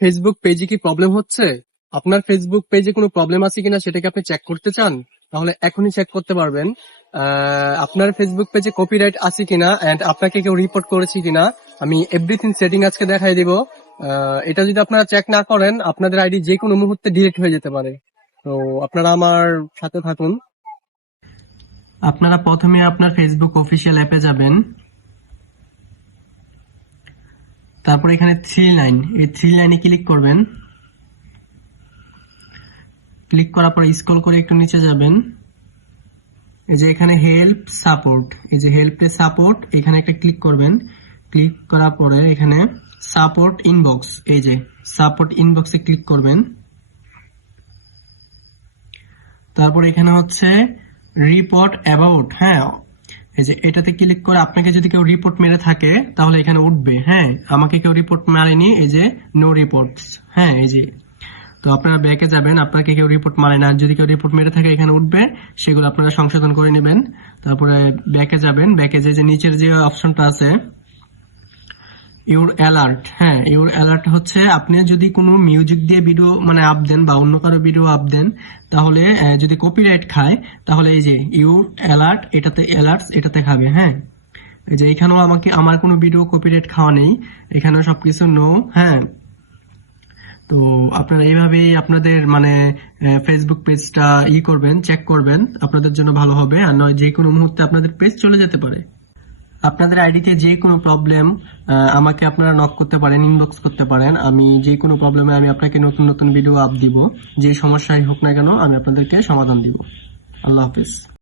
Facebook পেজে কি problem হচ্ছে? আপনার ফেসবুক পেজে কোনো প্রবলেম আছে কিনা সেটা কি আপনি চেক করতে চান? তাহলে এখনই চেক করতে পারবেন। আপনার ফেসবুক পেজে কপিরাইট আছে কিনা এন্ড আপনাকে কেউ রিপোর্ট করেছে কিনা আমি এভরিথিং সেটিং আজকে দেখাই দিব। এটা যদি আপনারা চেক না করেন আপনাদের আইডি যে কোনো মুহূর্তে ডিলিট হয়ে যেতে পারে। তো আপনারা আমার সাথে থাকুন। আপনারা প্রথমে আপনার ফেসবুক অফিসিয়াল অ্যাপে যাবেন, তারপর এখানে থ্রি লাইনে ক্লিক করবেন। ক্লিক করার পর স্ক্রল করে একটু নিচে যাবেন। এই যে এখানে হেল্প সাপোর্ট, এই যে হেল্পে সাপোর্ট, এখানে একটা ক্লিক করবেন। ক্লিক করার পরে এখানে সাপোর্ট ইনবক্স, এই যে সাপোর্ট ইনবক্সে ক্লিক করবেন। তারপর এখানে হচ্ছে রিপোর্ট অ্যাবাউট, হ্যাঁ এই যে এটাতে ক্লিক করে আপনাকে যদি কেউ রিপোর্ট মেরে থাকে তাহলে এখানে উঠবে। হ্যাঁ, আমাকে কেউ রিপোর্ট মারেনি, এই যে নো রিপোর্টস। হ্যাঁ, এই যে তো আপনারা ব্যাকে যাবেন, আপনাকে কেউ রিপোর্ট মারে না, যদি কেউ রিপোর্ট মেরে থাকে এখানে উঠবে, সেগুলো আপনারা সংশোধন করে নেবেন। তারপরে ব্যাকে যাবেন, ব্যাকে যে নিচের যে অপশনটা আছে ইউর অ্যালার্ট, হ্যাঁ ইউর অ্যালার্ট হচ্ছে আপনি যদি কোনো মিউজিক দিয়ে ভিডিও মানে আপ দেন বা অন্য কারো ভিডিও আপ দেন তাহলে যদি কপিরাইট খায় তাহলে এই যে ইউর অ্যালার্ট, এটাতে খাবে। হ্যাঁ, এই যে এখানেও আমাকে আমার কোনো ভিডিও কপিরাইট খাওয়া নেই, এখানেও সবকিছু নো। হ্যাঁ, তো আপনারা এইভাবেই আপনাদের মানে ফেসবুক পেজটা করবেন, চেক করবেন, আপনাদের জন্য ভালো হবে। আর নয় যে কোনো মুহূর্তে আপনাদের পেজ চলে যেতে পারে। আপনাদের আইডিতে যে কোনো প্রবলেম আমাকে আপনারা নক করতে পারেন, ইনবক্স করতে পারেন। আমি যে কোনো প্রবলেমে আমি আপনাকে নতুন নতুন ভিডিও আপ দিব, যে সমস্যাই হোক না কেন আমি আপনাদেরকে সমাধান দিব। আল্লাহ হাফেজ।